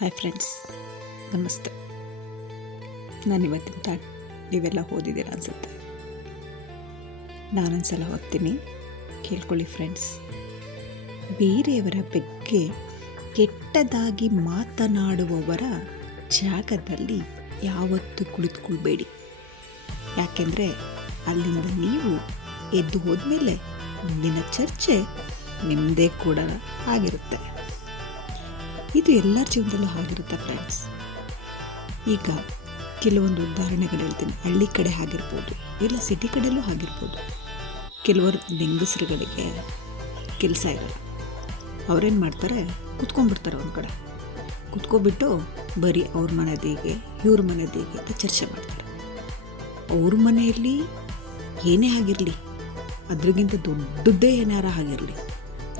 Hi friends, ನಮಸ್ತೆ. ನಾನಿವತ್ತಿನ ನೀವೆಲ್ಲ ಓದಿದ್ದೀರ ಅನಿಸುತ್ತೆ. ನಾನೊಂದ್ಸಲ ಓದ್ತೀನಿ, ಕೇಳ್ಕೊಳ್ಳಿ ಫ್ರೆಂಡ್ಸ್. ಬೇರೆಯವರ ಬಗ್ಗೆ ಕೆಟ್ಟದಾಗಿ ಮಾತನಾಡುವವರ ಜಾಗದಲ್ಲಿ ಯಾವತ್ತೂ ಕುಳಿತುಕೊಳ್ಬೇಡಿ. ಯಾಕೆಂದರೆ ಅಲ್ಲಿಂದ ನೀವು ಎದ್ದು ಹೋದ್ಮೇಲೆ ಮುಂದಿನ ಚರ್ಚೆ ನಿಮ್ಮದೇ ಕೂಡ ಆಗಿರುತ್ತೆ. ಇದು ಎಲ್ಲರ ಜೀವನದಲ್ಲೂ ಆಗಿರುತ್ತೆ ಫ್ರೆಂಡ್ಸ್. ಈಗ ಕೆಲವೊಂದು ಉದಾಹರಣೆಗಳು ಹೇಳ್ತೀನಿ. ಹಳ್ಳಿ ಕಡೆ ಆಗಿರ್ಬೋದು, ಇಲ್ಲ ಸಿಟಿ ಕಡೆಯಲ್ಲೂ ಆಗಿರ್ಬೋದು. ಕೆಲವರು ಹೆಂಗಸರುಗಳಿಗೆ ಕೆಲಸ ಇರಲ್ಲ. ಅವ್ರೇನು ಮಾಡ್ತಾರೆ, ಕುತ್ಕೊಂಡ್ಬಿಡ್ತಾರೆ ಒಂದು ಕಡೆ. ಕುತ್ಕೊಬಿಟ್ಟು ಬರೀ ಅವ್ರ ಮನೆದೇಗೆ ಇವ್ರ ಮನೆದೇಗೆ ಅಂತ ಚರ್ಚೆ ಮಾಡ್ತಾರೆ. ಅವ್ರ ಮನೆಯಲ್ಲಿ ಏನೇ ಆಗಿರಲಿ, ಅದ್ರಿಗಿಂತ ದೊಡ್ಡದ್ದೇ ಏನಾರ ಆಗಿರಲಿ,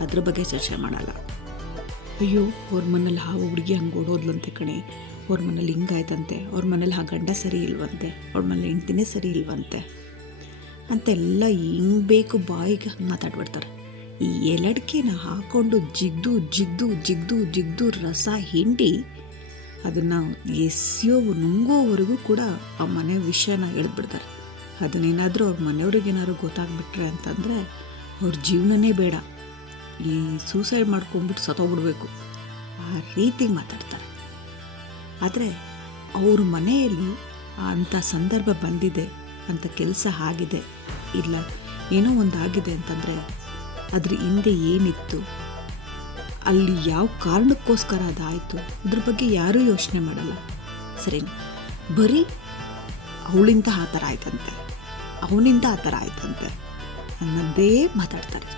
ಅದ್ರ ಬಗ್ಗೆ ಚರ್ಚೆ ಮಾಡಲ್ಲ. ಅಯ್ಯೋ, ಅವ್ರ ಮನೇಲಿ ಆ ಹುಡುಗಿ ಹಂಗೆ ಓಡೋದ್ಲಂತೆ ಕಣೆ, ಅವ್ರ ಮನೇಲಿ ಹಿಂಗಾಯ್ತಂತೆ, ಅವ್ರ ಮನೇಲಿ ಆ ಗಂಡ ಸರಿ ಇಲ್ವಂತೆ, ಅವ್ರ ಮನೇಲಿ ಹೆಂಡ್ತಿನೇ ಸರಿ ಇಲ್ವಂತೆ ಅಂತೆಲ್ಲ ಹಿಂಗೆ ಬೇಕು ಬಾಯಿಗೆ ಹಂಗೆ ಮಾತಾಡ್ಬಿಡ್ತಾರೆ. ಈ ಎಲಡಿಕೆನ ಹಾಕ್ಕೊಂಡು ಜಿಗ್ದು ಜಿಗ್ದು ಜಿಗ್ದು ಜಿಗ್ದು ರಸ ಹಿಂಡಿ ಅದನ್ನು ಎಸೆಯೋ ನುಂಗೋವರೆಗೂ ಕೂಡ ಆ ಮನೆ ವಿಷಯನ ಹೇಳಿದ್ಬಿಡ್ತಾರೆ. ಅದನ್ನೇನಾದರೂ ಅವ್ರ ಮನೆಯವ್ರಿಗೇನಾದ್ರು ಗೊತ್ತಾಗ್ಬಿಟ್ರೆ ಅಂತಂದರೆ ಅವ್ರ ಜೀವನನೇ ಬೇಡ, ಈ ಸೂಸೈಡ್ ಮಾಡ್ಕೊಂಡ್ಬಿಟ್ಟು ಸತ್ತೋಗ್ಬಿಡ್ಬೇಕು, ಆ ರೀತಿಗೆ ಮಾತಾಡ್ತಾರೆ. ಆದರೆ ಅವ್ರ ಮನೆಯಲ್ಲಿ ಅಂಥ ಸಂದರ್ಭ ಬಂದಿದೆ, ಅಂಥ ಕೆಲಸ ಆಗಿದೆ, ಇಲ್ಲ ಏನೋ ಒಂದು ಆಗಿದೆ ಅಂತಂದರೆ ಅದ್ರ ಹಿಂದೆ ಏನಿತ್ತು, ಅಲ್ಲಿ ಯಾವ ಕಾರಣಕ್ಕೋಸ್ಕರ ಅದಾಯಿತು, ಅದ್ರ ಬಗ್ಗೆ ಯಾರೂ ಯೋಚನೆ ಮಾಡಲ್ಲ. ಸರಿನಾ? ಬರೀ ಅವಳಿಂದ ಆ ಥರ ಆಯ್ತಂತೆ, ಅವನಿಂದ ಆ ಥರ ಆಯ್ತಂತೆ ಅನ್ನೋದೇ ಮಾತಾಡ್ತಾರೆ.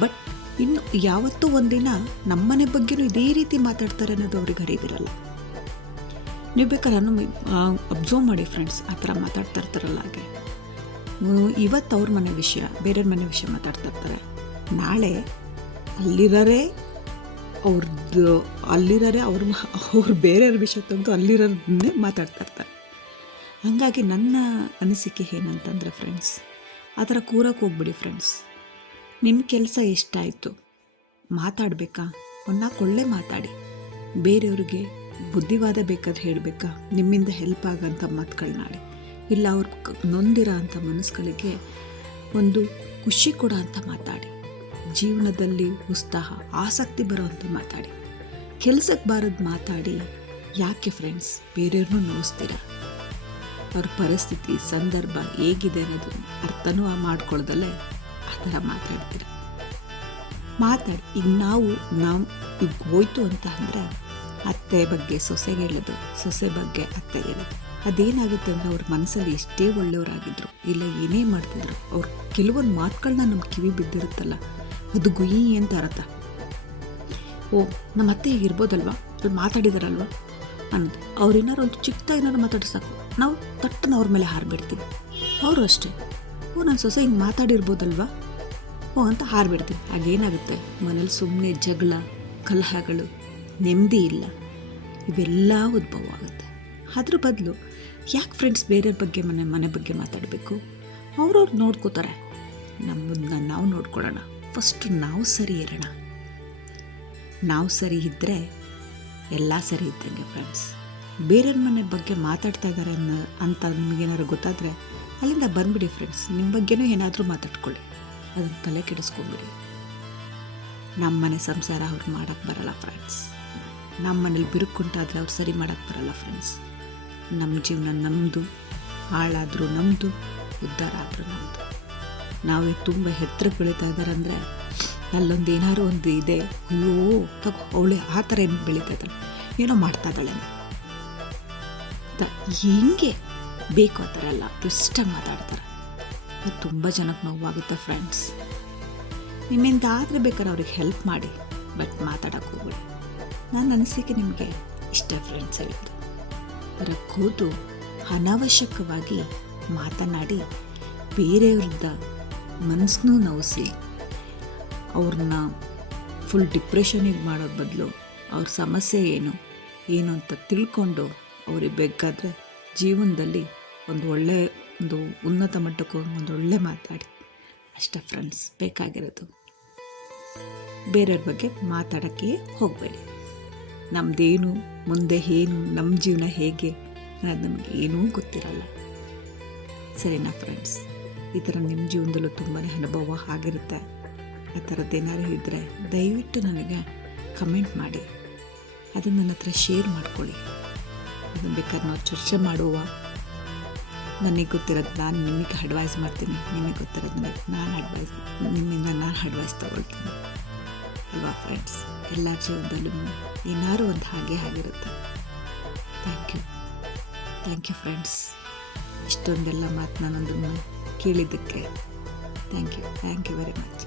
ಬಟ್ ಇನ್ನು ಯಾವತ್ತೂ ಒಂದಿನ ನಮ್ಮನೆ ಬಗ್ಗೆನೂ ಇದೇ ರೀತಿ ಮಾತಾಡ್ತಾರೆ ಅನ್ನೋದು ಅವ್ರಿಗೆ ಅರಿವಿರಲ್ಲ. ನೀವು ಬೇಕಾದ್ರೆ ಅಬ್ಸರ್ವ್ ಮಾಡಿ ಫ್ರೆಂಡ್ಸ್, ಆ ಥರ ಮಾತಾಡ್ತಾ ಇರ್ತಾರಲ್ಲ. ಹಾಗೆ ಇವತ್ತು ಅವ್ರ ಮನೆ ವಿಷಯ, ಬೇರೆಯವ್ರ ಮನೆ ವಿಷಯ ಮಾತಾಡ್ತಾ ಇರ್ತಾರೆ. ನಾಳೆ ಅಲ್ಲಿರೋರೇ ಅವ್ರು ಬೇರೆಯವ್ರ ವಿಷಯ ತಂದು ಅಲ್ಲಿರೋದನ್ನೇ ಮಾತಾಡ್ತಾ ಇರ್ತಾರೆ. ಹಾಗಾಗಿ ನನ್ನ ಅನಿಸಿಕೆ ಏನಂತಂದರೆ ಫ್ರೆಂಡ್ಸ್, ಆ ಥರ ಕೂರಕ್ಕೆ ಹೋಗ್ಬಿಡಿ ಫ್ರೆಂಡ್ಸ್. ನಿಮ್ಮ ಕೆಲಸ ಎಷ್ಟಾಯಿತು, ಮಾತಾಡಬೇಕಾ, ಒಳ್ಳೆ ಮಾತಾಡಿ. ಬೇರೆಯವ್ರಿಗೆ ಬುದ್ಧಿವಾದ ಬೇಕಾದ್ರೆ ಹೇಳಬೇಕಾ, ನಿಮ್ಮಿಂದ ಹೆಲ್ಪ್ ಆಗೋಂಥ ಮಾತುಗಳನ್ನಾಡಿ, ಇಲ್ಲ ಅವ್ರ ನೊಂದಿರೋ ಅಂಥ ಮನಸ್ಸುಗಳಿಗೆ ಒಂದು ಖುಷಿ ಕೊಡೋ ಅಂಥ ಮಾತಾಡಿ. ಜೀವನದಲ್ಲಿ ಉತ್ಸಾಹ, ಆಸಕ್ತಿ ಬರೋ ಅಂಥ ಮಾತಾಡಿ. ಕೆಲಸಕ್ಕೆ ಬಾರದು ಮಾತಾಡಿ. ಯಾಕೆ ಫ್ರೆಂಡ್ಸ್ ಬೇರೆಯವ್ರನ್ನೂ ನೋಯಿಸ್ತೀರ? ಅವ್ರ ಪರಿಸ್ಥಿತಿ, ಸಂದರ್ಭ ಹೇಗಿದೆ ಅನ್ನೋದು ಅರ್ಥನೂ ಮಾಡ್ಕೊಳ್ದಲ್ಲೇ ಆ ಥರ ಮಾತಾಡ್ತೀರ. ಮಾತಾಡಿ. ಈಗ ಈಗ ಹೋಯ್ತು ಅಂತ ಅಂದರೆ ಅತ್ತೆ ಬಗ್ಗೆ ಸೊಸೆಗೆ ಹೇಳೋದು, ಸೊಸೆ ಬಗ್ಗೆ ಅತ್ತೆಗೆ ಹೇಳೋದು. ಅದೇನಾಗುತ್ತೆ ಅಂದರೆ ಅವ್ರ ಮನಸ್ಸಲ್ಲಿ ಎಷ್ಟೇ ಒಳ್ಳೆಯವರಾಗಿದ್ರು, ಇಲ್ಲ ಏನೇ ಮಾಡ್ತಿದ್ರು, ಅವ್ರು ಕೆಲವೊಂದು ಮಾತುಗಳನ್ನ ನಮ್ಮ ಕಿವಿ ಬಿದ್ದಿರುತ್ತಲ್ಲ, ಅದು ಗುಯಿ ಅಂತ ಅರ್ಥ. ಓ, ನಮ್ಮ ಅತ್ತೆ ಹೀಗಿರ್ಬೋದಲ್ವ, ಅಲ್ಲಿ ಮಾತಾಡಿದಾರಲ್ವ ಅನ್ನೋದು. ಅವ್ರೇನಾರು ಒಂದು ಚಿಕ್ಕದಾಗಿ ಏನಾರು ಮಾತಾಡಿ ಸಾಕು, ನಾವು ತಟ್ಟನ ಅವ್ರ ಮೇಲೆ ಹಾರಿಬಿಡ್ತೀವಿ. ಅವರು ಅಷ್ಟೇ, ಓ ನನ್ನ ಸೊಸೆ ಹಿಂಗೆ ಮಾತಾಡಿರ್ಬೋದಲ್ವ ಅಂತ ಹಾರಿಬಿಡ್ತೀವಿ. ಹಾಗೇನಾಗುತ್ತೆ, ಮನೇಲಿ ಸುಮ್ಮನೆ ಜಗಳ, ಕಲಹಗಳು, ನೆಮ್ಮದಿ ಇಲ್ಲ, ಇವೆಲ್ಲ ಉದ್ಭವ ಆಗುತ್ತೆ. ಅದ್ರ ಬದಲು ಯಾಕೆ ಫ್ರೆಂಡ್ಸ್ ಬೇರೆಯವ್ರ ಬಗ್ಗೆ ಮನೆ ಬಗ್ಗೆ ಮಾತಾಡಬೇಕು? ಅವ್ರವ್ರು ನೋಡ್ಕೋತಾರೆ, ನಮ್ಮದನ್ನ ನಾವು ನೋಡ್ಕೊಳ್ಳೋಣ. ಫಸ್ಟು ನಾವು ಸರಿ ಇರೋಣ. ನಾವು ಸರಿ ಇದ್ದರೆ ಎಲ್ಲ ಸರಿ ಇದ್ದಂಗೆ ಫ್ರೆಂಡ್ಸ್. ಬೇರೆಯವ್ರ ಮನೆ ಬಗ್ಗೆ ಮಾತಾಡ್ತಾ ಇದ್ದಾರೆ ಅಂತ ನಿಮಗೇನಾದ್ರು ಗೊತ್ತಾದರೆ ಅಲ್ಲಿಂದ ಬಂದುಬಿಡಿ ಫ್ರೆಂಡ್ಸ್. ನಿಮ್ಮ ಬಗ್ಗೆನೂ ಏನಾದರೂ ಮಾತಾಡ್ಕೊಳ್ಳಿ, ಅದನ್ನು ತಲೆ ಕೆಡಿಸ್ಕೊಂಬಿಡಿ. ನಮ್ಮ ಮನೆ ಸಂಸಾರ ಅವ್ರು ಮಾಡೋಕ್ಕೆ ಬರಲ್ಲ ಫ್ರೆಂಡ್ಸ್. ನಮ್ಮ ಮನೇಲಿ ಬಿರುಕುಂಟಾದರೆ ಅವ್ರು ಸರಿ ಮಾಡೋಕ್ಕೆ ಬರಲ್ಲ ಫ್ರೆಂಡ್ಸ್. ನಮ್ಮ ಜೀವನ ನಮ್ಮದು, ಹಾಳಾದರೂ ನಮ್ಮದು, ಉದ್ಧಾರ ಆದರೂ ನಮ್ಮದು. ನಾವೇ ತುಂಬ ಎತ್ತರಕ್ಕೆ ಬೆಳೀತಾ ಇದ್ದಾರೆ ಅಂದರೆ ಅಲ್ಲೊಂದು ಏನಾದ್ರು ಒಂದು ಇದೆ, ಅಯ್ಯೋ ತಗೋ ಅವಳೆ ಆ ಥರ ಏನು ಬೆಳೀತಾ ಇದ್ದಾಳೆ, ಏನೋ ಮಾಡ್ತಾ ಇದ್ದಾಳೆ ಹಿಂಗೆ ಬೇಕು ಆ ಥರ ಎಲ್ಲ ಇಷ್ಟಾಗಿ ಮಾತಾಡ್ತಾರೆ. ಅದು ತುಂಬ ಜನಕ್ಕೆ ನೋವಾಗುತ್ತೆ ಫ್ರೆಂಡ್ಸ್. ನಿಮ್ಮಿಂದ ಆದರೆ ಬೇಕಾದ್ರೆ ಅವ್ರಿಗೆ ಹೆಲ್ಪ್ ಮಾಡಿ, ಬಟ್ ಮಾತಾಡೋಕ್ಕೆ ಹೋಗ್ಬೇಡಿ. ನನ್ನ ಅನಿಸಿಕೆ ನಿಮಗೆ ಇಷ್ಟ ಫ್ರೆಂಡ್ಸ್ ಹೇಳಿದ್ದು. ಅವರ ಕೂತು ಅನಾವಶ್ಯಕವಾಗಿ ಮಾತನಾಡಿ ಬೇರೆಯವ್ರದ್ದ ಮನಸ್ಸನ್ನೂ ನೋಯಿಸಿ ಅವ್ರನ್ನ ಫುಲ್ ಡಿಪ್ರೆಷನಿಗೆ ಮಾಡೋದ ಬದಲು ಅವ್ರ ಸಮಸ್ಯೆ ಏನು ಅಂತ ತಿಳ್ಕೊಂಡು ಅವ್ರಿಗೆ ಬೇಕಾದರೆ ಜೀವನದಲ್ಲಿ ಒಂದು ಉನ್ನತ ಮಟ್ಟಕ್ಕೆ ಒಂದು ಒಳ್ಳೆ ಮಾತಾಡಿ. ಅಷ್ಟೇ ಫ್ರೆಂಡ್ಸ್ ಬೇಕಾಗಿರೋದು. ಬೇರೆಯವ್ರ ಬಗ್ಗೆ ಮಾತಾಡೋಕ್ಕೆ ಹೋಗಬೇಡಿ. ನಮ್ಮದೇನು, ಮುಂದೆ ಏನು, ನಮ್ಮ ಜೀವನ ಹೇಗೆ ಅನ್ನೋದು ನಮಗೆ ಏನೂ ಗೊತ್ತಿರಲ್ಲ. ಸರಿನಾ ಫ್ರೆಂಡ್ಸ್? ಈ ಥರ ನಿಮ್ಮ ಜೀವನದಲ್ಲೂ ತುಂಬಾ ಅನುಭವ ಆಗಿರುತ್ತೆ. ಆ ಥರದ್ದೇನಾದ್ರು ಇದ್ದರೆ ದಯವಿಟ್ಟು ನನಗೆ ಕಮೆಂಟ್ ಮಾಡಿ, ಅದನ್ನು ನನ್ನ ಹತ್ರ ಶೇರ್ ಮಾಡ್ಕೊಳ್ಳಿ. ಅದನ್ನು ಬೇಕಾದ್ರೆ ನಾವು ಚರ್ಚೆ ಮಾಡುವ. ನನಗೆ ಗೊತ್ತಿರೋದು ನಾನು ನಿಮಗೆ ಅಡ್ವೈಸ್ ಮಾಡ್ತೀನಿ, ನಿಮಗೆ ಗೊತ್ತಿರೋದು ನಿಮ್ಮಿಂದ ನಾನು ಅಡ್ವೈಸ್ ತೊಗೊಳ್ತೀನಿ ಅಲ್ವಾ ಫ್ರೆಂಡ್ಸ್? ಎಲ್ಲ ಜೀವನದಲ್ಲೂ ಏನಾದ್ರು ಒಂದು ಹಾಗೆ ಆಗಿರುತ್ತೆ. Thank you friends. ಇಷ್ಟೊಂದೆಲ್ಲ ಮಾತು ನಾನೊಂದನ್ನು ಕೇಳಿದ್ದಕ್ಕೆ ಥ್ಯಾಂಕ್ ಯು ವೆರಿ ಮಚ್.